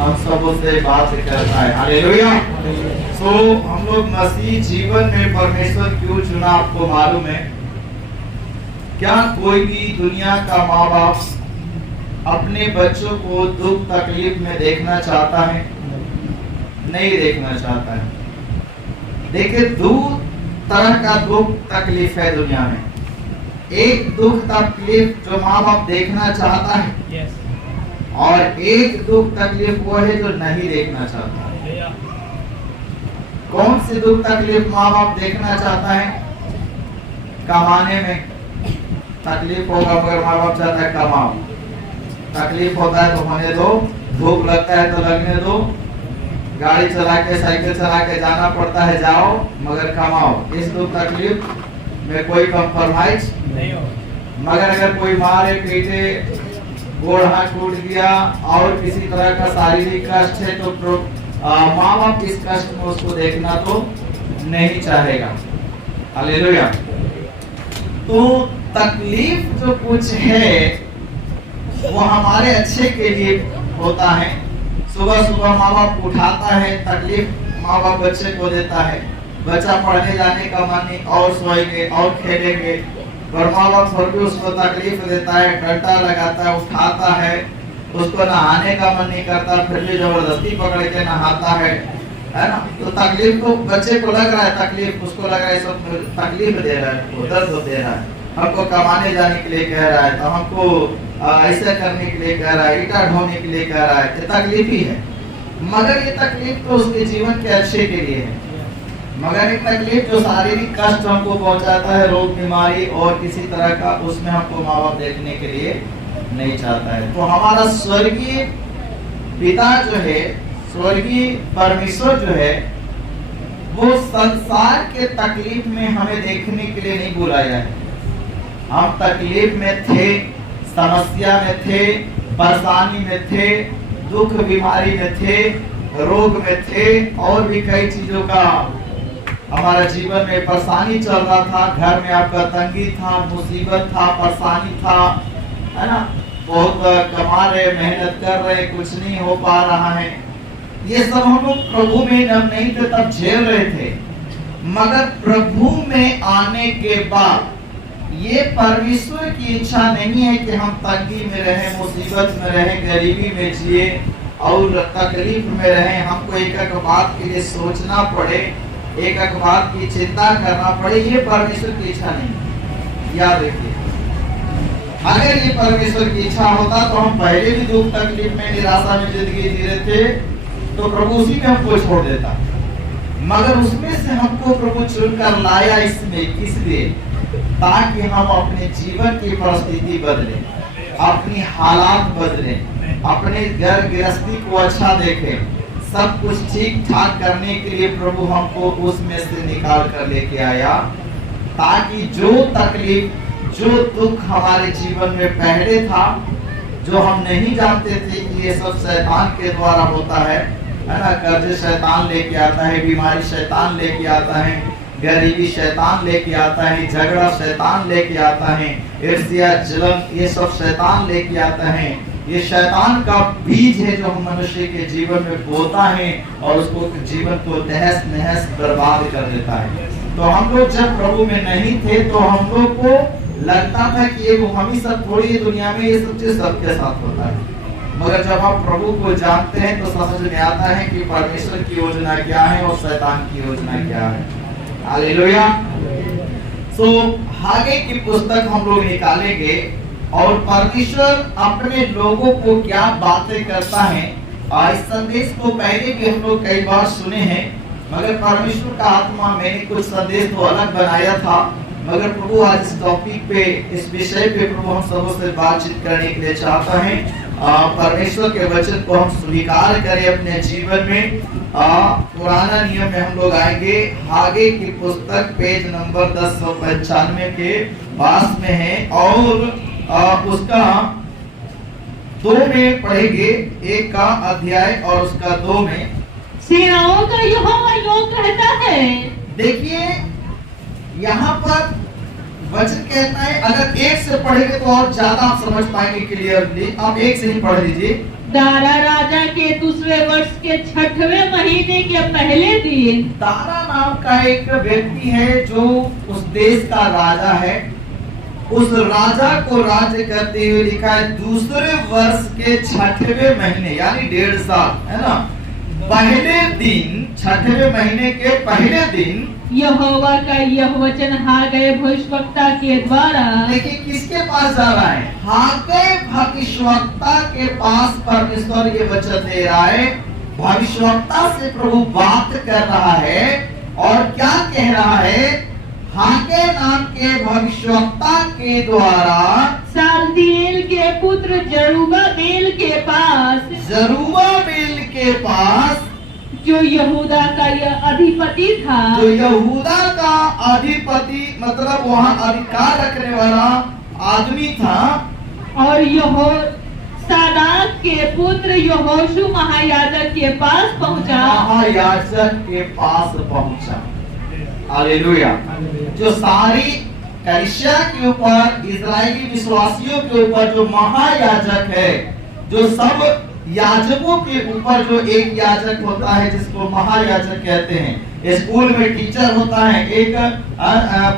हम सबों से बात करता है। हालेलुया। सो हम लोग मसीह जीवन में परमेश्वर क्यों चुना आपको मालूम है? क्या कोई भी दुनिया का माँ बाप अपने बच्चों को दुख तकलीफ में देखना चाहता है? नहीं देखना चाहता है। देखिए, दो तरह का दुख तकलीफ है दुनिया में। एक दुख तकलीफ जो माँ बाप देखना चाहता है, और एक दुख तकलीफ वो है जो नहीं देखना चाहता है। कौन सी दुख तकलीफ माँ बाप देखना चाहता है? कमाने में तकलीफ होगा, मगर माँ बाप चाहता है कमाओ। तकलीफ होता है तो होने दो, भूख लगता है तो लगने दो, गाड़ी चला के साइकिल चला के जाना पड़ता है, जाओ मगर कमाओ। इस दुख तकलीफ में कोई कम्प्रोमाइज नहीं हो। मगर अगर कोई मारे पीटे, गोड़ हाथ टूट गया और किसी तरह का शारीरिक कष्ट है तो माँ बाप इस कष्ट में उसको देखना तो नहीं चाहेगा। हालेलुया। तो तकलीफ जो कुछ है वो हमारे अच्छे के लिए होता है। सुबह सुबह माँ बाप उठाता है, तकलीफ माँ बाप बच्चे को देता है। बच्चा पढ़ने जाने का मन नहीं, और सोएंगे और खेलेंगे, और माँ बाप फिर भी उसको तकलीफ देता है, डंडा लगाता है, उठाता है। उसको नहाने का मन नहीं करता, फिर भी जबरदस्ती पकड़ के नहाता है ना। तो तकलीफ तो बच्चे को लग रहा है, तकलीफ उसको लग रहा है सब तकलीफ दे रहा है, दर्द दे रहा है। हमको कमाने जाने के लिए कह रहा है, तो हमको ऐसा करने के लिए कह रहा है, ईटा ढोने के लिए कह रहा है, ये तकलीफ ही है। मगर ये तकलीफ तो उसके जीवन के अच्छे के लिए है। मगर ये तकलीफ जो शारीरिक कष्ट हमको पहुंचाता है, रोग बीमारी और किसी तरह का, उसमें हमको माँ बाप देखने के लिए नहीं चाहता है। तो हमारा स्वर्गीय पिता जो है, स्वर्गीय परमेश्वर जो है, वो संसार के तकलीफ में हमें देखने के लिए नहीं बुलाया है। हम तकलीफ में थे, समस्या में थे, परेशानी में थे, दुख बीमारी में थे, रोग में थे, और भी कई चीजों का हमारा जीवन में परेशानी चल रहा था। घर में आपका तंगी था, मुसीबत था, परेशानी था, है ना। बहुत कमा रहे, मेहनत कर रहे, कुछ नहीं हो पा रहा है। ये सब हम लोग प्रभु में नहीं थे तब झेल रहे थे। मगर प्रभु में आने के बाद ये परमेश्वर की इच्छा नहीं है कि हम तंगी में रहें, मुसीबत में रहें, गरीबी में जिए और तकलीफ में रहें। हमको एक एक बात के लिए सोचना पड़े, एक एक बात की चिंता करना पड़े। ये परमेश्वर की इच्छा नहीं। याद रखिए, अगर ये परमेश्वर की इच्छा होता तो हम पहले भी दुख तकलीफ में, निराशा में जिंदगी जी रहे थे, तो प्रभु उसी में हमको छोड़ देता। मगर उसमें से हमको प्रभु चुनकर लाया इसमें, किस लिए? ताकि हम अपने जीवन की परिस्थिति बदलें, अपनी हालात बदलें, अपने घर गृहस्थी को अच्छा देखें, सब कुछ ठीक ठाक करने के लिए प्रभु हमको उसमें से निकाल कर लेके आया। ताकि जो तकलीफ, जो दुख हमारे जीवन में पहले था, जो हम नहीं जानते थे कि ये सब शैतान के द्वारा होता है ना। कर्ज शैतान लेके आता है, बीमारी शैतान लेके आता है, गरीबी शैतान लेके आता है, झगड़ा शैतान लेके आता है, ईर्ष्या जलन ये सब शैतान लेके आता है। ये शैतान का बीज है जो हम मनुष्य के जीवन में बोता है और उसको जीवन को तहस नहस बर्बाद कर देता है। तो हम लोग जब प्रभु में नहीं थे तो हम लोग को लगता था कि ये हम ही सब थोड़ी दुनिया में, ये सब चीज सबके साथ होता है। मगर जब हम प्रभु को जानते हैं तो समझ में आता है कि परमेश्वर की योजना क्या है और शैतान की योजना क्या है। हालेलुया। सो हागे की पुस्तक हम लोग निकालेंगे और परमेश्वर अपने लोगों को क्या बातें करता है। इस संदेश को पहले भी हम लोग कई बार सुने हैं, मगर परमेश्वर का आत्मा, मैंने कुछ संदेश तो अलग बनाया था, मगर प्रभु आज इस टॉपिक पे, इस विषय पे प्रभु हम सबों से बातचीत करने के लिए चाहता है। परमेश्वर के वचन को हम स्वीकार करें अपने जीवन में। पुराना नियम में हम लोग आएंगे, हागे की पुस्तक पेज नंबर 1095 के पास में है, और उसका 2 में पढ़ेंगे, 1 का अध्याय और उसका 2 में। सेनाओं का यहोवा यूं कहता है। देखिए यहाँ पर वचन कहता है, अगर 1 से पढ़ेंगे तो और ज्यादा आप समझ पाएंगे क्लियरली। आप 1 से ही पढ़ लीजिए। दारा राजा के दूसरे के 6वें महीने के पहले दिन दारा नाम का एक व्यक्ति है जो उस देश का राजा है। उस राजा को राज्य करते हुए लिखा है दूसरे वर्ष के 6वें महीने यानी 1.5 साल, है ना, पहले दिन, 6वें महीने के पहले दिन यहोवा का यह वचन हागे भविष्यवक्ता के द्वारा। देखिए किसके पास जा रहा है? हागे भविष्यवक्ता के पास परमेश्वर ये वचन दे रहा है। भविष्यवक्ता से प्रभु बात कर रहा है और क्या कह रहा है? हागे नाम के भविष्यवक्ता के द्वारा सालतिएल के पुत्र जरुब्बाबेल के पास, जरुब्बाबेल के पास, जो यहूदा का यह अधिपति था, जो यहूदा का अधिपति मतलब वहाँ अधिकार रखने वाला आदमी था, और यहोसादाक के पुत्र यहोशू महायाजक के पास पहुंचा। महायाजक के पास पहुंचा। हालेलुया। जो सारी कलीसिया के ऊपर, इजरायली विश्वासियों के ऊपर जो महायाजक है, जो सब याजकों के ऊपर जो एक याजक होता है जिसको महायाजक कहते हैं। स्कूल में टीचर होता है, एक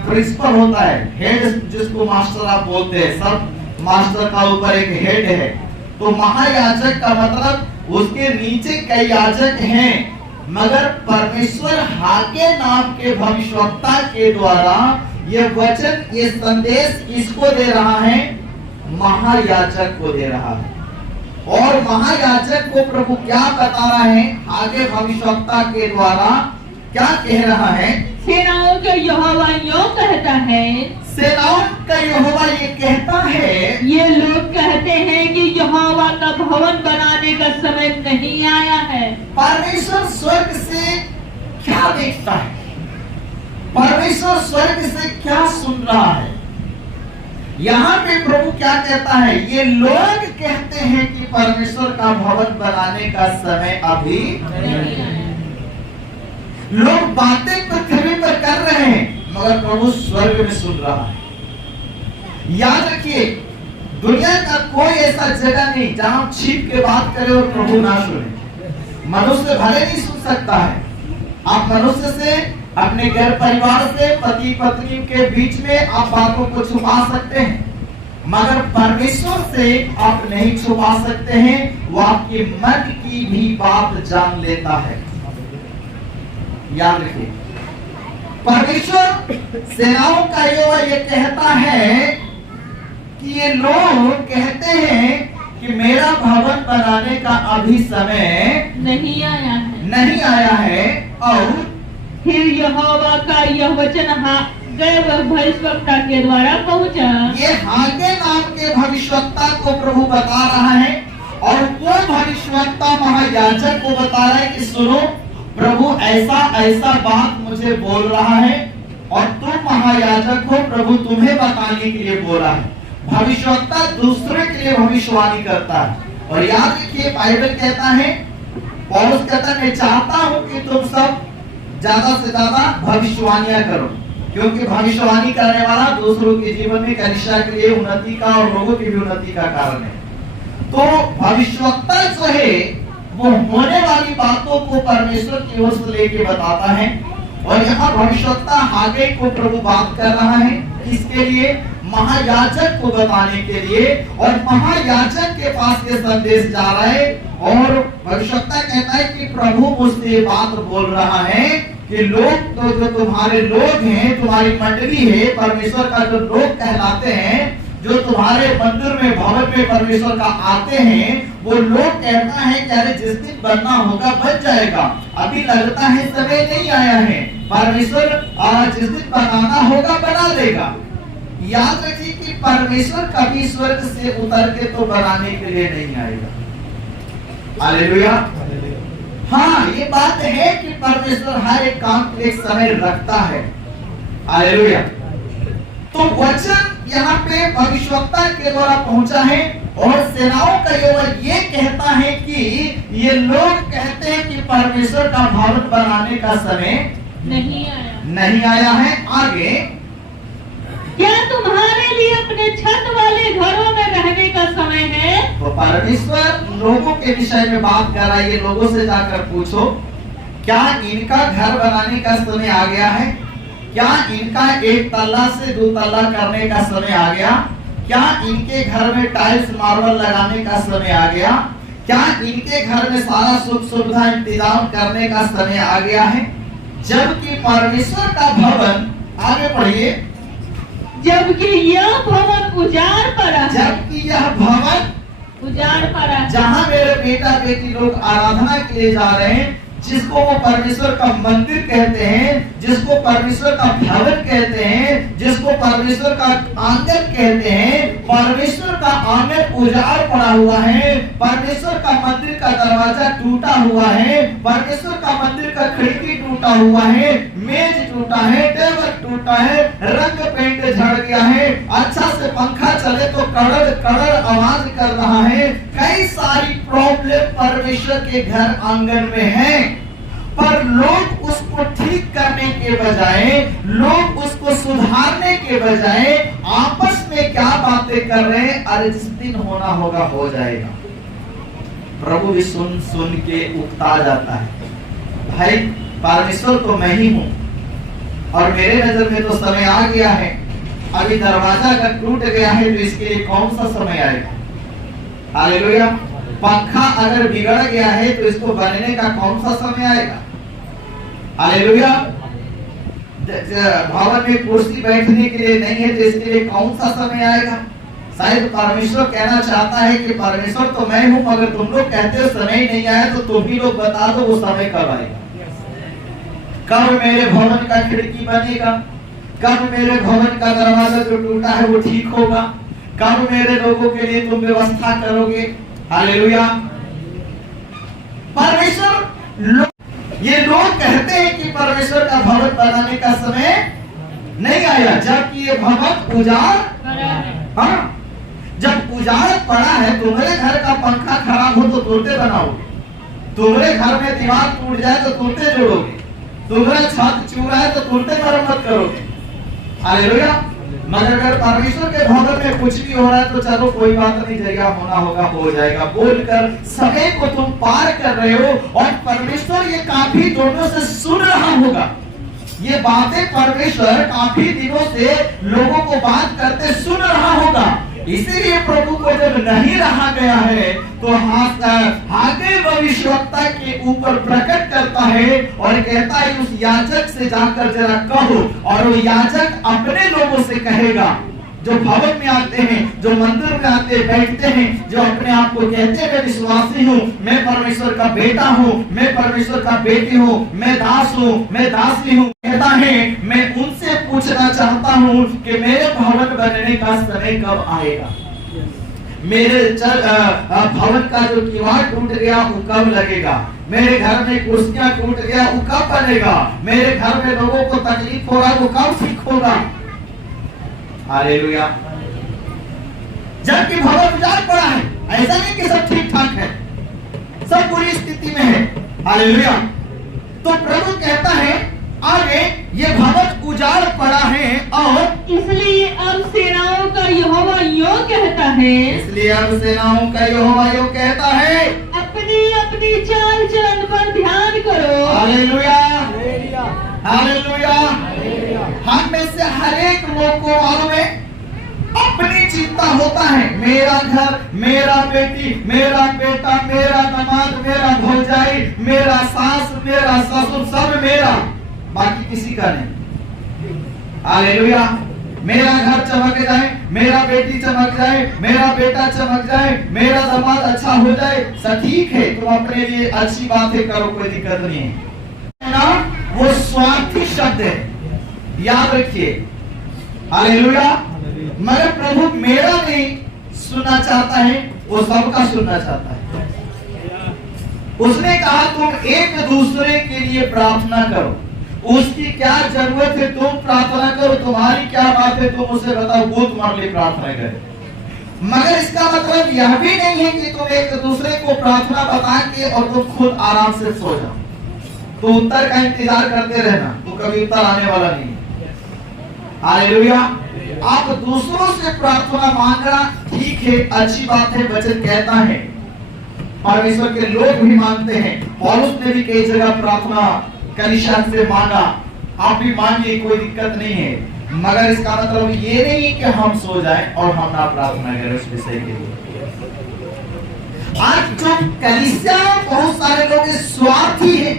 प्रिंसिपल होता है, हेड जिसको मास्टर आप बोलते हैं, सब मास्टर का ऊपर एक हेड है। तो महायाजक का मतलब उसके नीचे कई याजक हैं, मगर परमेश्वर हागे नाम के भविष्यवक्ता के द्वारा ये वचन, ये संदेश किसको दे रहा है? महायाजक को दे रहा है। और महायाजक को प्रभु क्या बता रहा है? आगे भविष्यवक्ता के द्वारा क्या कह रहा है? सेनाओं का यहोवा यूं कहता है, सेनाओं का यहोवा ये कहता है, ये लोग कहते हैं कि यहोवा का भवन बनाने का समय नहीं आया है। परमेश्वर स्वर्ग से क्या देखता है? परमेश्वर स्वर्ग से क्या सुन रहा है? यहाँ पे प्रभु क्या कहता है? ये लोग कहते हैं कि परमेश्वर का भवन बनाने का समय अभी नहीं है। लोग बातें पृथ्वी पर कर रहे हैं, मगर प्रभु स्वर्ग में सुन रहा है। याद रखिए, दुनिया का कोई ऐसा जगह नहीं जहां छिप के बात करे और प्रभु ना सुने। मनुष्य भले नहीं सुन सकता है। आप मनुष्य से, अपने घर परिवार से, पति पत्नी के बीच में आप बातों को छुपा सकते हैं, मगर परमेश्वर से आप नहीं छुपा सकते हैं। वो आपके मन की भी बात जान लेता है। याद रखिए, परमेश्वर सेनाओं का यहोवा ये कहता है कि ये लोग कहते हैं कि मेरा भवन बनाने का अभी समय नहीं आया है, नहीं आया है। और फिर यहोवा का यह वचन हागे भविष्यवक्ता के द्वारा पहुंचा। ये हागे नाम के भविष्यवक्ता को प्रभु बता रहा है, और वो भविष्यवक्ता महायाजक को बता रहा है कि सुनो, प्रभु ऐसा ऐसा बात मुझे बोल रहा है, और तुम महायाजक हो, प्रभु तुम्हें बताने के लिए बोला है। भविष्यवक्ता दूसरे के लिए भविष्यवाणी करता है। और याद रखिए, बाइबल कहता है, पौलुस कहता है, मैं चाहता हूं कि तुम सब ज्यादा से ज्यादा भविष्यवाणियां करो, क्योंकि भविष्यवाणी करने वाला दूसरों के जीवन में, कलीसिया के लिए उन्नति का और लोगों की भी उन्नति का कारण है। तो भविष्यवक्ता जो है वो होने वाली बातों को परमेश्वर की ओर से लेके बताता है। और यहाँ भविष्यवक्ता हागे को प्रभु बात कर रहा है, किसके लिए? महायाजक को बताने के लिए। और महायाजक के पास ये संदेश जा रहा है, और भविष्यवक्ता कहता है कि प्रभु मुझसे बात बोल रहा है कि लोग तो जो तुम्हारे लोग हैं, तुम्हारी मंडली है, परमेश्वर का जो लोग कहलाते हैं, जो तुम्हारे मंदिर में, भवन में परमेश्वर का आते हैं, वो लोग कहना है कि अरे जिस दिन बनना होगा बन जाएगा, अभी लगता है समय नहीं आया है, परमेश्वर जिस दिन बनाना होगा बना देगा। याद रखिए कि परमेश्वर कभी स्वर्ग से उतर के तो बनाने के लिए नहीं आएगा। हालेलुया। हाँ, ये बात है कि परमेश्वर हर एक काम के एक समय रखता है। हालेलुया। तो वचन यहाँ पे भविष्यवक्ता के द्वारा पहुंचा है, और सेनाओं का यहोवा ये कहता है कि ये लोग कहते हैं कि परमेश्वर का भवन बनाने का समय नहीं आया है। आगे, क्या तुम्हारे लिए अपने छत वाले घरों में रहने का समय है। तो परमेश्वर लोगों के विषय में बात कर रहा है। ये लोगों से जाकर पूछो, क्या इनका घर बनाने का समय आ गया है? क्या इनका एक तल्ला से दो तल्ला करने का समय आ गया? क्या इनके घर में टाइल्स मार्बल लगाने का समय आ गया? क्या इनके घर में सारा सुख सुविधा इंतजाम करने का समय आ गया है? जबकि परमेश्वर का भवन, आगे पढ़िए, जबकि यह भवन उजाड़ पड़ा है। जबकि यह भवन उजाड़ पड़ा है। जहाँ मेरे बेटा बेटी लोग आराधना के लिए जा रहे हैं, जिसको वो परमेश्वर का मंदिर कहते हैं, जिसको परमेश्वर का भवन कहते हैं, जिसको परमेश्वर का आंगन कहते हैं, परमेश्वर का आंगन उजाड़ पड़ा हुआ है, परमेश्वर का मंदिर का दरवाजा टूटा हुआ है, परमेश्वर का मंदिर का खिड़की टूटा हुआ है, मेज टूटा है, टेबल टूटा है, रंग पेंट झड़ गया है, अच्छा से पंखा चले तो कड़ड़ कड़ड़ आवाज कर रहा है। कई सारी प्रॉब्लम परमेश्वर के घर आंगन में है, पर लोग उसको ठीक करने के बजाय, लोग उसको सुधारने के बजाय आपस में क्या बातें कर रहे हैं? अरे जिस दिन होना होगा हो जाएगा। प्रभु भी सुन सुन के उकता जाता है, भाई परमेश्वर तो मैं ही हूं और मेरे नजर में तो समय आ गया है। अभी दरवाजा अगर टूट गया है तो इसके लिए कौन सा समय आएगा? हालेलुया। पंखा अगर बिगड़ गया है तो इसको बनने का कौन सा समय आएगा? हालेलुया। भवन में कुर्सी बैठने के लिए नहीं है तो इसके लिए कौन सा समय आएगा? शायद परमेश्वर कहना चाहता है कि परमेश्वर तो मैं हूं, मगर तुम लोग कहते हो समय ही नहीं आया, तो तुम भी लोग बता दो वो समय कब आएगा। कब मेरे भवन का खिड़की बनेगा? कब मेरे भवन का दरवाजा जो टूटा है वो ठीक होगा? कब मेरे लोगों के लिए तुम व्यवस्था करोगे? हालेलुया। परमेश्वर ये लोग कहते हैं कि परमेश्वर का भवन बनाने का समय नहीं आया, जबकि ये भवन उजाड़, हाँ, जब उजाड़ पड़ा है, तुम्हारे घर का पंखा खराब हो तो तुरंत बनाओगे, तुम्हारे घर में दीवार टूट जाए तो तुरंत जोड़ोगे, तुम्हारा छत चूरा है तो तुरंत मरम्मत करोगे। हालेलुया। मगर अगर परमेश्वर के भवन में कुछ भी हो रहा है तो चलो कोई बात नहीं, जगह होना होगा हो जाएगा बोलकर समय को तुम पार कर रहे हो, और परमेश्वर ये काफी दोनों से सुन रहा होगा। ये बातें परमेश्वर काफी दिनों से लोगों को बात करते सुन रहा होगा। इसीलिए प्रभु को जब नहीं रहा गया है तो हागे भविष्यवक्ता के ऊपर प्रकट करता है और कहता है उस याजक से जाकर जरा कहो, और वो याजक अपने लोगों से कहेगा जो भवन में आते हैं, जो मंदिर में आते बैठते हैं, जो अपने आप को कहते हैं मैं विश्वासी हूँ, मैं परमेश्वर का बेटा हूँ, मैं परमेश्वर का बेटी हूँ, मैं दास हूँ, मैं दासी हूँ, कहता है मैं उनसे पूछना चाहता हूँ कि मेरे भवन बनने का समय कब आएगा? मेरे भवन का जो किवाड़ टूट गया वो कब लगेगा? मेरे घर में कुर्सियां टूट गया वो कब बनेगा? मेरे घर में लोगों को तकलीफ हो रहा वो कब ठीक होगा? हालेलुया। जबकि भवन उजाड़ पड़ा है, ऐसा नहीं कि सब ठीक ठाक है, सब बुरी स्थिति में है। हालेलुया। तो प्रभु कहता है आगे ये भवन उजाड़ पड़ा है, और इसलिए अब सेनाओं का यहोवा यूं कहता है, इसलिए अब सेनाओं का यहोवा यूं कहता है, अपनी अपनी चाल चलन पर ध्यान करो। हालेलुया। हालेलुया। हम में से हर एक लोग को मालूम है अपनी चिंता होता है, मेरा घर, मेरा बेटी, मेरा बेटा, मेरा दामाद, मेरा भौजाई, मेरा सास, मेरा ससुर, सब मेरा, बाकी किसी का नहीं। हालेलुया। मेरा घर चमक जाए, मेरा बेटी चमक जाए, मेरा बेटा चमक जाए, मेरा दामाद अच्छा हो जाए, सब ठीक है, तुम अपने लिए अच्छी बातें करो, कोई दिक्कत नहीं है ना। वो स्वार्थी शब्द है, याद रखिए। हालेलुया। मगर प्रभु मेरा नहीं सुनना चाहता है, वो सबका सुनना चाहता है। उसने कहा तुम एक दूसरे के लिए प्रार्थना करो, उसकी क्या जरूरत है तुम प्रार्थना करो, तुम्हारी क्या बात है तुम उसे बताओ, वो तुम्हारे लिए प्रार्थना करे। मगर इसका मतलब यह भी नहीं है कि तुम एक दूसरे को प्रार्थना बता के और तुम खुद आराम से सो जाओ, तो उत्तर का इंतजार करते रहना, तो कभी उत्तर आने वाला नहीं है। हालेलुया। आप दूसरों से प्रार्थना मांगना ठीक है, अच्छी बात है, वचन कहता है, परमेश्वर के लोग भी मांगते हैं। पौलुस ने भी कई जगह प्रार्थना कलीसिया से मांगा, आप भी मांगिए, कोई दिक्कत नहीं है, मगर इसका मतलब ये नहीं कि हम सो जाएं और हम ना प्रार्थना करें उस विषय के लिए। आज जो कलीसिया, बहुत सारे लोग स्वार्थी है,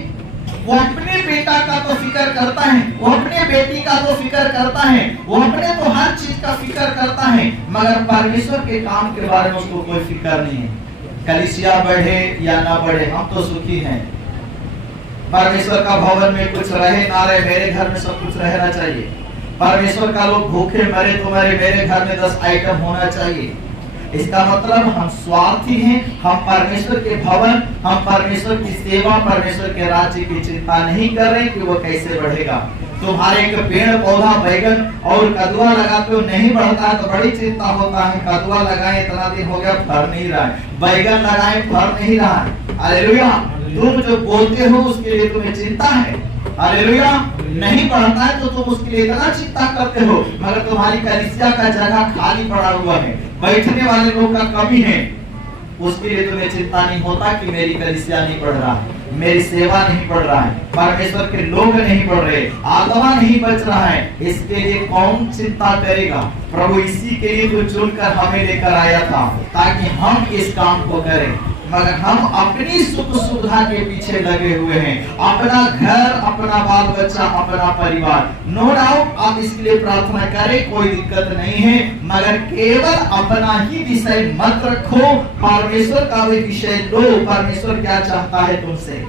वो अपने बेटा का तो फिक्र करता है, वो अपने बेटी का तो फिक्र करता है, वो अपने तो हर चीज का फिक्र करता है, मगर परमेश्वर के काम के बारे में उसको कोई फिक्र नहीं है। कलीसिया बढ़े या ना बढ़े, हम तो सुखी हैं। परमेश्वर का भवन में कुछ रहे ना रहे, मेरे घर में सब कुछ रहना चाहिए। परमेश्वर का लोग भूखे मरे तो मरे, मेरे घर में 10 आइटम होना चाहिए। इसका मतलब हम स्वार्थी हैं, हम परमेश्वर के भवन, हम परमेश्वर की सेवा, परमेश्वर के राज्य की चिंता नहीं कर रहे कि वो कैसे बढ़ेगा। तुम्हारे एक पेड़ पौधा बैगन और कदुआ लगाते हो, नहीं बढ़ता है तो बड़ी चिंता होता है। कदुआ लगाए इतना दिन हो गया, फल नहीं रहा है, बैगन लगाए फल नहीं रहा है। हालेलुया। तुम जो बोलते हो उसके लिए तुम्हें चिंता है, हालेलुया। नहीं बढ़ता है तो तुम उसके लिए इतना चिंता करते हो, मगर तुम्हारी कलीसिया का जगह खाली पड़ा हुआ है, बैठने वाले लोग का कमी है, उसके लिए तुम्हें चिंता नहीं होता कि मेरी कलीसिया नहीं बढ़ रहा है, मेरी सेवा नहीं बढ़ रहा है, परमेश्वर के लोग नहीं बढ़ रहे, आत्मा नहीं बच रहा है। इसके लिए कौन चिंता करेगा? प्रभु इसी के लिए तो चुनकर हमें लेकर आया था ताकि हम इस काम को करें, मगर हम अपनी सुख सुविधा के पीछे लगे हुए हैं। अपना घर, अपना बाल बच्चा, अपना परिवार। नो डाउट आप इसके लिए प्रार्थना करें, कोई दिक्कत नहीं है, मगर केवल अपना ही विषय मत रखो, परमेश्वर का भी विषय लो। परमेश्वर क्या चाहता है तुमसे?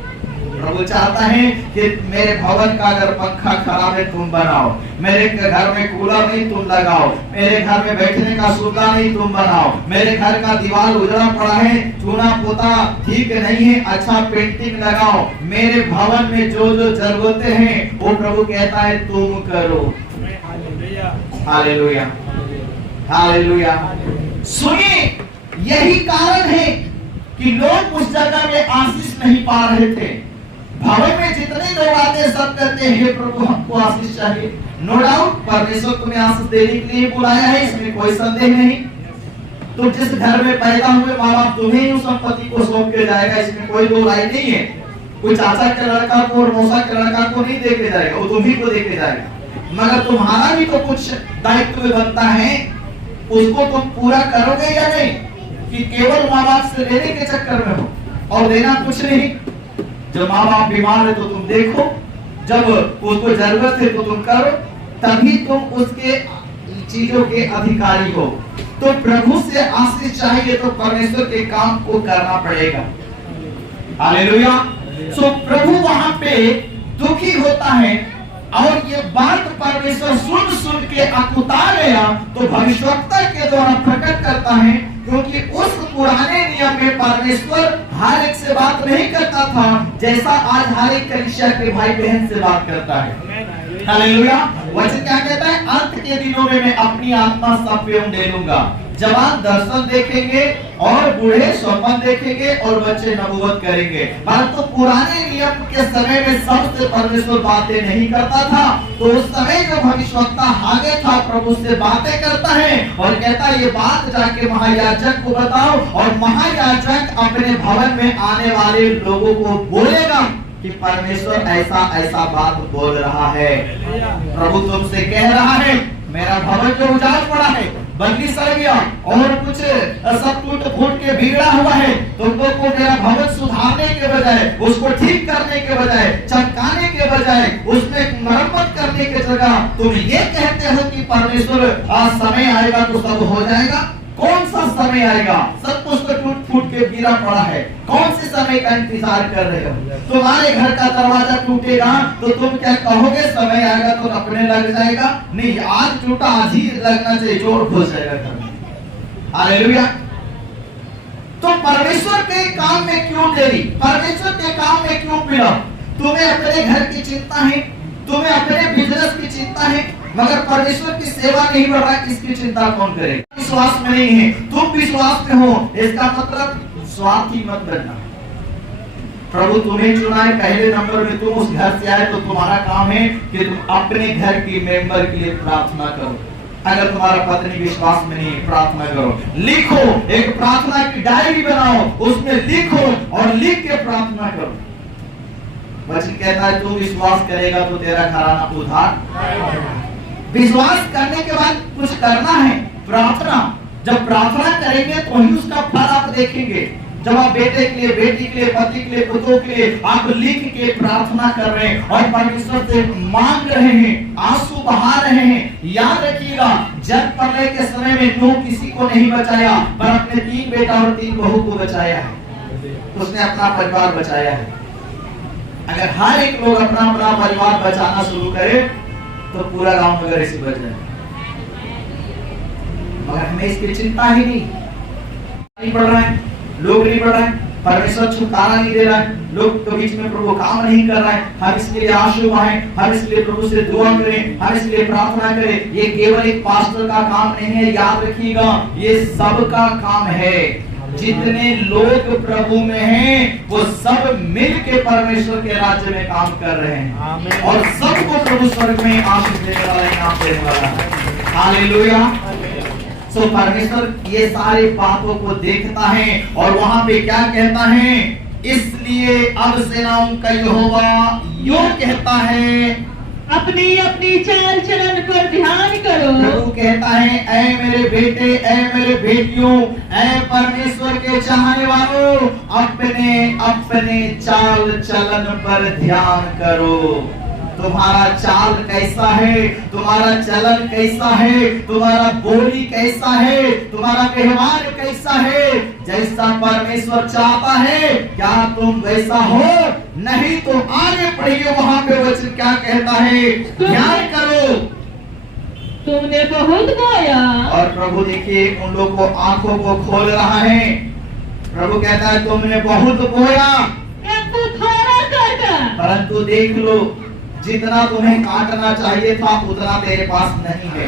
प्रभु चाहता है कि मेरे भवन का अगर पंखा खराब है तुम बनाओ, मेरे घर में कूलर नहीं तुम लगाओ, मेरे घर में बैठने का सुविधा नहीं तुम बनाओ, मेरे घर का दीवार उजड़ा पड़ा है, चूना पोता ठीक नहीं है, अच्छा पेंटिंग लगाओ। मेरे भवन में जो जो जरूरतें हैं वो प्रभु कहता है तुम करो। Hallelujah, hallelujah. सुनिए, यही कारण है कि लोग उस जगह में आशीष नहीं पा रहे थे। भवन में जितने लोग आते हैं सब कहते हैं हे प्रभु हमको आशीष चाहिए। नो डाउट परमेश्वर तुम्हें आशीष देने के लिए बुलाया है, इसमें कोई संदेह नहीं। तुम जिस घर में पैदा हुए, माँ बाप तुम्हें ही उस संपत्ति को सौंप के जाएगा, इसमें कोई दो राय नहीं है। कोई चाचा के लड़का को और मौसा के लड़का को नहीं दे के जाएगा, वो तुम्ही को दे के जाएगा, मगर तुम्हारा भी तो कुछ दायित्व बनता है, उसको तुम पूरा करोगे या नहीं? कि केवल माँ बाप से लेने के चक्कर में हो और देना कुछ नहीं। जब माँ बाप बीमार है तो तुम देखो, जब उसको जरूरत है तो तुम करो, तभी तुम उसके चीजों के अधिकारी हो। तो प्रभु से आशीष चाहिए तो परमेश्वर के काम को करना पड़ेगा। हालेलुया। सो प्रभु वहां पे दुखी होता है और ये बात परमेश्वर सुन सुन के अकुता गया, तो भविष्यवक्ता के द्वारा प्रकट करता है, क्योंकि उस पुराने नियम में परमेश्वर हर एक से बात नहीं करता था जैसा आज हर एक कलीसिया के भाई बहन से बात करता है। हालेलुया। वचन क्या कहता है? अंत के दिनों में मैं अपनी आत्मा सब पे दे दूंगा। जवान दर्शन देखेंगे और बूढ़े स्वप्न देखेंगे और बच्चे नबूवत करेंगे। परंतु पुराने नियम के समय में सबसे परमेश्वर बातें नहीं करता था, तो उस समय जो भविष्यवक्ता आगे था प्रभु से बातें करता है और कहता है ये बात जाके महायाजक को बताओ, और महायाजक अपने भवन में आने वाले लोगों को बोलेगा कि परमेश्वर ऐसा ऐसा बात बोल रहा है। प्रभु तुमसे कह रहा है मेरा भवन जो उजाड़ पड़ा है, बंदी सड़ गया और कुछ सब टूट फूट के बिगड़ा हुआ है, तुम लोग को मेरा भवन सुधारने के बजाय, उसको ठीक करने के बजाय, चमकाने के बजाय, उसमें मरम्मत करने के जगह तुम ये कहते हो कि परमेश्वर समय आएगा तो सब हो जाएगा। कौन सा समय आएगा? सब कुछ तो टूट फूट के गिरा पड़ा है, कौन से समय का इंतजार कर रहे हो? तुम्हारे घर का दरवाजा टूटेगा तो तुम क्या कहोगे समय आएगा तो अपने लग जाएगा? नहीं, आज टूटा आज ही लगना चाहिए, जोड़ हो जाएगा घर में। हालेलुया। तो परमेश्वर के काम में क्यों देरी? परमेश्वर के काम में क्यों विलंब? तुम्हें अपने घर की चिंता है, तुम्हें अपने बिजनेस की चिंता है, मगर परमेश्वर की सेवा नहीं बढ़ रहा, इसकी चिंता कौन करेगा? विश्वास में नहीं है, तुम विश्वास में हो, इसका मतलब स्वार्थी मत बनना। प्रभु तुम्हें चुना है, पहले नंबर में तुम उस घर से आए, तो तुम्हारा काम है कि तुम अपने घर की मेंबर के लिए प्रार्थना करो। अगर तुम्हारा पत्नी विश्वास में नहीं, प्रार्थना करो, लिखो, एक प्रार्थना की डायरी बनाओ, उसमें लिखो और लिख के प्रार्थना करो। वचन कहता है तू विश्वास करेगा तो तेरा घराना उद्धार। विश्वास करने के बाद कुछ करना है, प्रार्थना। जब प्रार्थना करेंगे तो ही उसका फल आप देखेंगे। जब आप बेटे के लिए, बेटी के लिए, पति के लिए, पुत्रों के लिए आप लिख के प्रार्थना कर रहे हैं और परमेश्वर से मांग रहे हैं, आंसू बहा रहे हैं, याद रखिएगा जब प्रलय के समय में नूह किसी को नहीं बचाया पर अपने 3 बेटा और 3 बहू को बचाया है, उसने अपना परिवार बचाया है। अगर हर एक लोग अपना अपना परिवार बचाना शुरू करे तो पूरा गांव नगर ऐसे बच जाए, मगर हमें इसकी चिंता ही नहीं पड़ रहा है, लोग नहीं बढ़ रहे हैं, परमेश्वर छुटकारा नहीं दे रहा है, लोग के बीच में प्रभु काम नहीं कर रहा है। हम इसके लिए आंसू बहाएं, हम इसलिए प्रभु से दुआ करें, हम इसलिए प्रार्थना करें। ये केवल एक पास्टर का काम नहीं है, याद रखिएगा ये सबका काम है। जितने लोग प्रभु में हैं वो सब मिल के परमेश्वर के राज्य में काम कर रहे हैं और सबको प्रभु स्वर्ग में आशीष देने वाला, इनाम देने वाला है। हालेलुया। तो परमेश्वर ये सारी बातों को देखता है और वहां पे क्या कहता है, इसलिए अब सेनाओं का यहोवा यूं कहता है अपनी अपनी चाल चलन पर ध्यान करो। प्रभु कहता है ऐ मेरे बेटे, ऐ मेरे बेटियों, ऐ परमेश्वर के चाहने वालों, अपने अपने चाल चलन पर ध्यान करो। तुम्हारा चाल कैसा है, तुम्हारा चलन कैसा है, तुम्हारा बोली कैसा है, तुम्हारा व्यवहार कैसा है, जैसा परमेश्वर चाहता है क्या तुम वैसा हो? नहीं तो आगे पढ़िए, वहां पे वचन क्या कहता है, ध्यान करो। तुमने बहुत बोया। और प्रभु देखिए उन लोगों को आंखों को खोल रहा है। प्रभु कहता है तुमने बहुत बोया परंतु देख लो जितना तुम्हें काटना चाहिए था उतना तेरे पास नहीं है।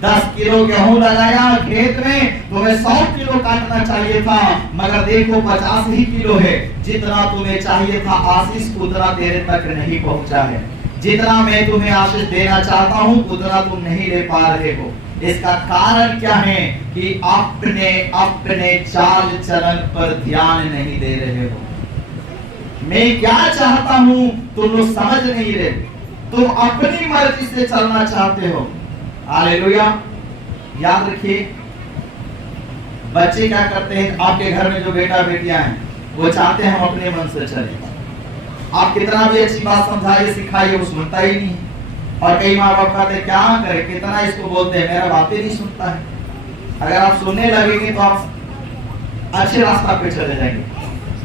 10 किलो गेहूं लगाया खेत में, तुम्हें 100 किलो काटना चाहिए था, मगर देखो 50 ही किलो है। जितना तुम्हें चाहिए था आशीष उतना तेरे तक नहीं पहुंचा है। जितना मैं तुम्हें आशीष देना चाहता हूं उतना तुम नहीं ले पा रहे हो। इसका कारण क्या है कि अपने अपने चाल चलन पर ध्यान नहीं दे रहे हो। मैं क्या चाहता हूं तुम लोग समझ नहीं रहे, तुम अपनी मर्जी से चलना चाहते हो। हालेलुया। याद रखिए बच्चे क्या करते हैं, आपके घर में जो बेटा बेटियां हैं वो चाहते हैं हम अपने मन से चले। आप कितना भी अच्छी बात समझाइए सिखाइए वो सुनता ही नहीं। और कई माँ बाप कहते क्या करे, कितना इसको बोलते हैं मेरा बातें नहीं सुनता है। अगर आप सुनने लगेंगे तो आप अच्छे रास्ता पे चले जाएंगे,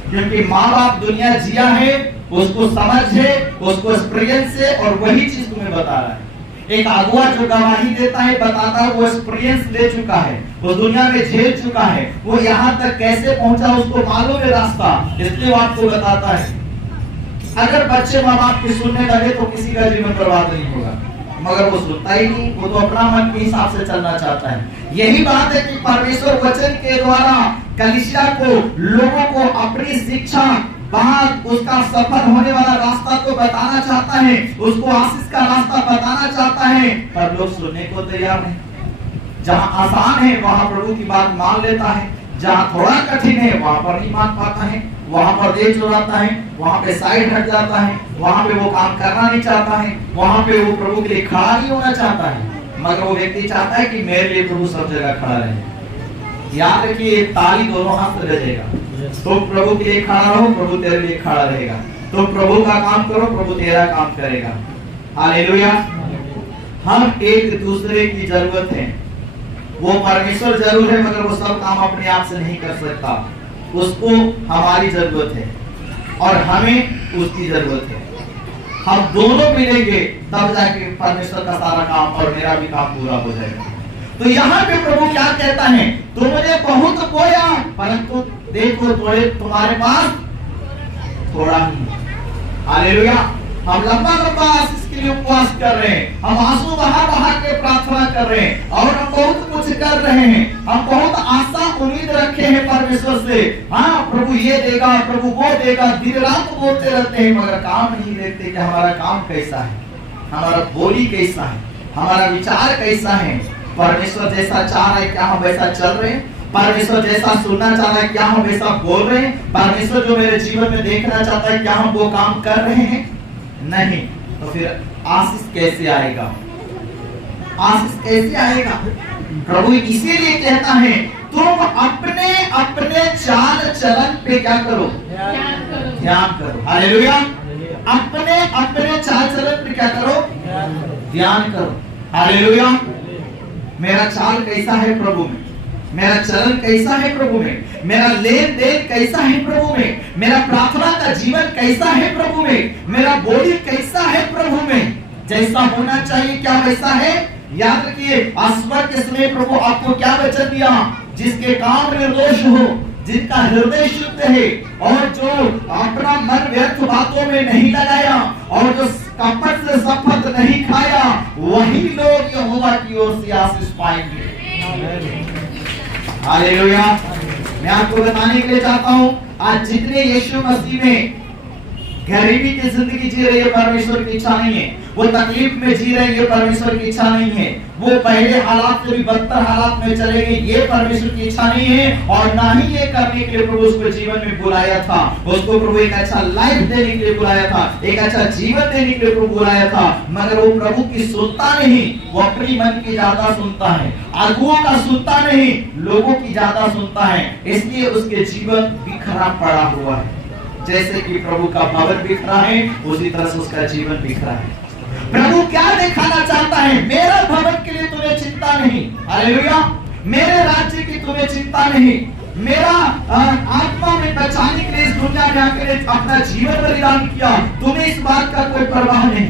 क्योंकि माँ बाप दुनिया जिया है, उसको समझ है, उसको एक्सपीरियंस है और वही चीज तुम्हें बता रहा है। एक अगुआ जो गवाही देता है बताता है वो एक्सपीरियंस ले चुका है, वो दुनिया में झेल चुका है, वो यहाँ तक कैसे पहुंचा उसको मालूम है रास्ता, इसलिए वो आपको बताता है। अगर बच्चे माँ बाप की सुनने लगे तो किसी का जीवन बर्बाद नहीं होगा, मगर वो सुनता ही नहीं, वो तो अपना मन के हिसाब से चलना चाहता है। यही बात है कि परमेश्वर वचन के द्वारा कलीसिया को, लोगों को अपनी शिक्षा, बात, उसका सफल होने वाला रास्ता को बताना चाहता है, उसको आशीष का रास्ता बताना चाहता है, पर लोग सुनने को तैयार नहीं। जहाँ आसान है वहाँ प्रभु की बात मान लेता है, जहाँ थोड़ा कठिन है वहाँ पर नहीं मान पाता है, वहाँ पर देर चुराता है, वहाँ पे साइड हट जाता है, वहाँ पे वो काम करना नहीं चाहता है, वहाँ पे वो प्रभु के लिए खड़ा नहीं होना चाहता है। मगर वो व्यक्ति चाहता है कि मेरे लिए प्रभु सब जगह खड़ा रहे। याद रखिए ताली दोनों हाथ से बजेगा, तो प्रभु के लिए खड़ा रहो, प्रभु तेरे लिए खड़ा रहेगा। तो प्रभु का काम करो, प्रभु तेरा काम करेगा। हालेलुया। हम एक दूसरे की जरूरत है। वो परमेश्वर जरूर है मगर वो सब काम अपने आप से नहीं कर सकता, उसको हमारी जरूरत है और हमें उसकी जरूरत है। हम दोनों मिलेंगे तब जाके परमेश्वर का सारा काम और मेरा भी काम पूरा हो जाएगा। तो यहाँ पे प्रभु क्या कहता है, तुमने बहुत बोया परंतु देखो थोड़े तुम्हारे पास थोड़ा ही। हालेलुया। हम लंबा लंबा आशीष के लिए उपवास कर रहे हैं, हम आंसू बहा बहा के प्रार्थना कर रहे हैं और हम बहुत कुछ कर रहे हैं, हम बहुत आशा उम्मीद रखे हैं परमेश्वर से। हाँ प्रभु ये देगा, प्रभु वो देगा, दिन रात बोलते रहते हैं, मगर काम नहीं देखते कि हमारा काम कैसा है, हमारा बोली कैसा है, हमारा विचार कैसा है, परमेश्वर जैसा चाह रहा है क्या हम वैसा चल रहे हैं? परमेश्वर जैसा सुनना चाह रहा है क्या हम वैसा बोल रहे हैं? परमेश्वर जो मेरे जीवन में देखना चाहता है क्या हम वो काम कर रहे हैं? नहीं, तो फिर आशीष कैसे आएगा? आशीष कैसे आएगा? प्रभु इसीलिए कहता है तुम अपने अपने चाल चलन पे क्या करो? ध्यान करो। हालेलुया। अपने अपने चाल चलन पे क्या करो? ध्यान करो। हालेलुया। मेरा चाल कैसा है प्रभु में? मेरा चलन कैसा है प्रभु में? मेरा लेन देन कैसा है प्रभु में? मेरा प्रार्थना का जीवन कैसा है प्रभु में? मेरा बोली कैसा है प्रभु में? जैसा होना चाहिए क्या वैसा है? याद रखिए, आसमान के समय प्रभु आपको क्या वचन दिया? जिसके काम निर्दोष हो, जिनका हृदय शुद्ध है और जो अपना मन व्यर्थ बातों में नहीं लगाया और जो कपट से शपथ नहीं खाया, वही लोग यहोवा की ओर से आशीष पाएंगे। हालेलुया। मैं आपको बताने के लिए चाहता हूँ, आज जितने यीशु मसीह में गरीबी की जिंदगी जी रही है, परमेश्वर की इच्छा नहीं है। वो तकलीफ में जी रहे हैं, ये परमेश्वर की इच्छा नहीं है। वो पहले हालात से भी बदतर हालात में चले गए, ये परमेश्वर की इच्छा नहीं है। और ना ही ये करने के लिए प्रभु उसको जीवन में बुलाया था। उसको प्रभु एक अच्छा लाइफ देने के लिए बुलाया था, एक अच्छा जीवन देने के लिए प्रभु बुलाया था। मगर वो प्रभु की सुनता नहीं, वो अपनी मन की ज्यादा सुनता है, अगुओं का सुनता नहीं, लोगों की ज्यादा सुनता है। इसलिए उसके जीवन बिखरा पड़ा हुआ है। जैसे कि प्रभु का भवन बिखरा है, उसी तरह से उसका जीवन बिखरा है। प्रभु क्या दिखाना चाहता है? मेरा भवन के लिए तुम्हें चिंता नहीं। हालेलुया। मेरे राज्य की तुम्हें चिंता नहीं। मेरा आत्मा में बचाने के लिए इस दुनिया में आकर अपना जीवन बलिदान किया, तुम्हें इस बात का कोई परवाह नहीं।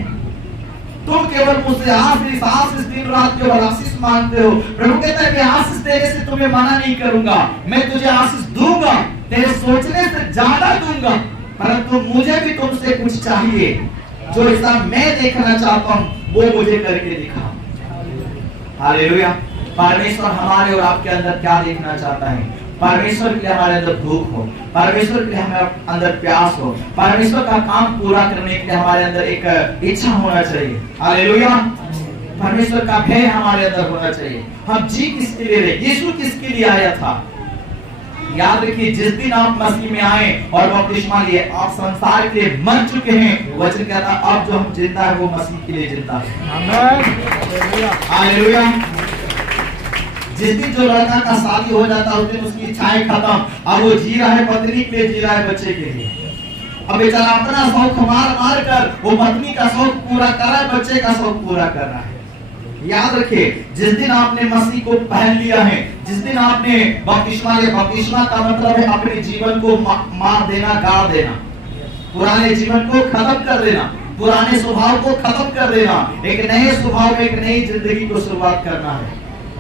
तुम केवल मुझसे आशीष आशीष दिन रात केवल आशीष मांगते हो। प्रभु कहता है मैं आशीष देने से तुम्हें मना नहीं करूंगा, मैं तुझे आशीष दूंगा, तेरे सोचने से ज्यादा दूंगा। परंतु मुझे भी तुमसे कुछ चाहिए, जो ऐसा मैं देखना चाहता हूं वो मुझे करके दिखा। हालेलुया। परमेश्वर हमारे और आपके अंदर क्या देखना चाहता है? परमेश्वर के लिए हमारे अंदर भूख हो, परमेश्वर के लिए हमारे अंदर प्यास हो, परमेश्वर का काम पूरा करने के लिए हमारे अंदर एक इच्छा होना चाहिए। हालेलुया। परमेश्वर का भय हमारे अंदर होना चाहिए। हम जी किसके लिए रहे? यीशु किसके लिए आया था? याद रखिए, जिस दिन आप मसीह में आए और बपतिस्मा लिए, आप संसार के लिए मर चुके हैं। वचन कहता है अब जो हम जिंदा है वो मसीह के लिए जिंदा है। आमीन। हालेलुया। जिस दिन जो लड़का का शादी हो जाता है उस दिन उसकी इच्छाएं खत्म। अब वो जी रहा है पत्नी के लिए, जी रहा है बच्चे के लिए। अब बेचारा अपना शौक मार मार कर वो पत्नी का शौक पूरा कर रहा है, बच्चे का शौक पूरा कर रहा है। याद रखिए, जिस दिन आपने मसीह को पहन लिया है, जिस दिन आपने बपतिस्मा लिया, बपतिस्मा का मतलब है अपने जीवन को मार देना, गाड़ देना, पुराने जीवन को खत्म कर देना, पुराने स्वभाव को खत्म कर देना, एक नए स्वभाव, एक नई जिंदगी को शुरुआत करना है।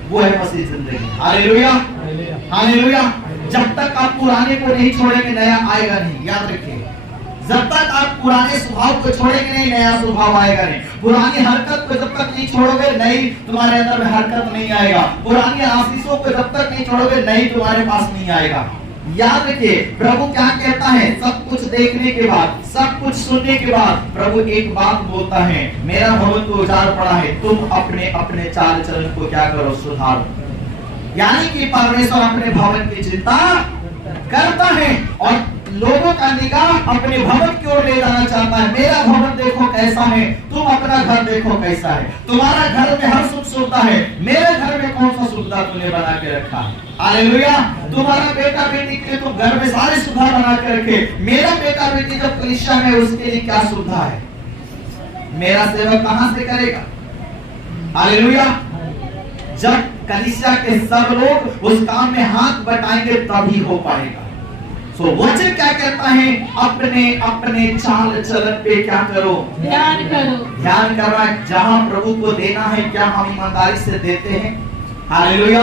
वो है मसीह जिंदगी। हालेलुया। हालेलुया। जब तक आप पुराने को नहीं छोड़ेंगे नया आएगा नहीं। याद रखिए, जब तक आप पुराने स्वभाव को छोड़ेंगे नहीं नया स्वभाव आएगा नहीं। पुरानी हरकत को जब तक नहीं छोड़ोगे नई तुम्हारे अंदर में हरकत नहीं आएगा। पुरानी आशीषों को जब तक नहीं छोड़ोगे नई तुम्हारे पास नहीं आएगा। याद रखिए, प्रभु क्या कहता है? सब कुछ देखने के बाद, सब कुछ सुनने के बाद प्रभु एक बात बोलता है, मेरा भवन तो उजाड़ पड़ा है, तुम अपने अपने चाल चलन को क्या करो? सुधारो। यानी कि परमेश्वर अपने भवन की चिंता करता है और लोगों का निगाह अपने भवन की ओर ले जाना चाहता है। मेरा भवन देखो कैसा है, तुम अपना घर देखो कैसा है। तुम्हारा घर में हर सुख सुविधा है, मेरे घर में कौन सा सुविधा तुमने बना के रखा है? हालेलुया। तुम्हारा बेटा बेटी के तुम घर में सारी सुविधा बना के रखे, मेरा बेटा बेटी जब कलीसिया में उसके लिए क्या सुविधा है? मेरा सेवक कहां से करेगा? हालेलुया। जब कलीसिया के सब लोग उस काम में हाथ बटाएंगे तभी हो पाएगा। तो वचन क्या कहता है? अपने अपने चाल चलन पे क्या करो? ध्यान करो। ध्यान करना। जहां प्रभु को देना है क्या हम ईमानदारी से देते हैं? हालेलुया।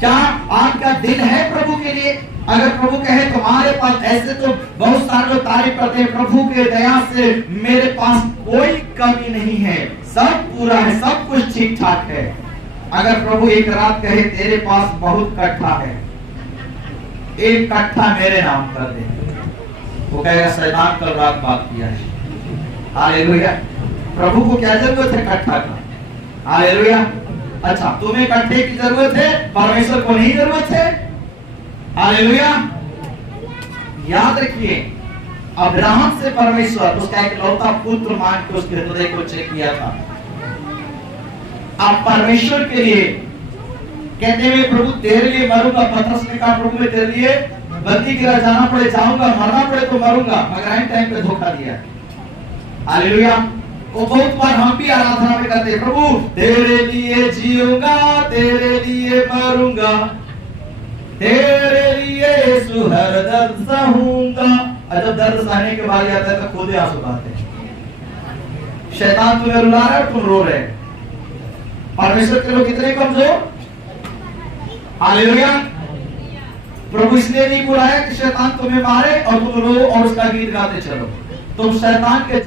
क्या आपका दिल है प्रभु के लिए? अगर प्रभु कहे तुम्हारे पास, ऐसे तो बहुत सारे लोग तारीफ करते हैं, प्रभु के दया से मेरे पास कोई कमी नहीं है, सब पूरा है, सब कुछ ठीक ठाक है। अगर प्रभु एक रात कहे तेरे पास बहुत कट्ठा है, एक कट्ठा मेरे नाम कर दे, वो कहेगा शैतान कल रात बात किया है। हालेलुया। प्रभु को क्या जरूरत है कट्ठा का? हालेलुया। अच्छा, तुम्हें कंठे की जरूरत है, परमेश्वर को नहीं जरूरत है। हालेलुया। याद रखिए, अब्राहम से परमेश्वर उसका एक लौता पुत्र मान के उसके हृदय को चेक किया था। आप परमेश्वर के लिए कहते हुए प्रभु तेरे लिए मरूंगा, पतरस ने कहा प्रभु मैं तेरे लिए बंदी गिरा जाना पड़े जाऊंगा, मरना पड़े तो मरूंगा, मगर एंड टाइम पे धोखा दिया। हालेलुया। वो बहुत बार हम भी आराधना में करते हैं, प्रभु तेरे लिए जीऊंगा, तेरे लिए मरूंगा, तेरे लिए यीशु हर दर्द सहूंगा। और जब दर्द सहने के बाद आता है तो खुद ही आंसू बहाते हैं। शैतान तुम्हें रुला रहा है, तुम रो रहे। परमेश्वर के लोग कितने कमजोर। हालेलुया। प्रभु इसलिए नहीं बुलाया कि शैतान तुम्हें मारे और तुम रो और उसका गीत गाते चलो। तुम शैतान के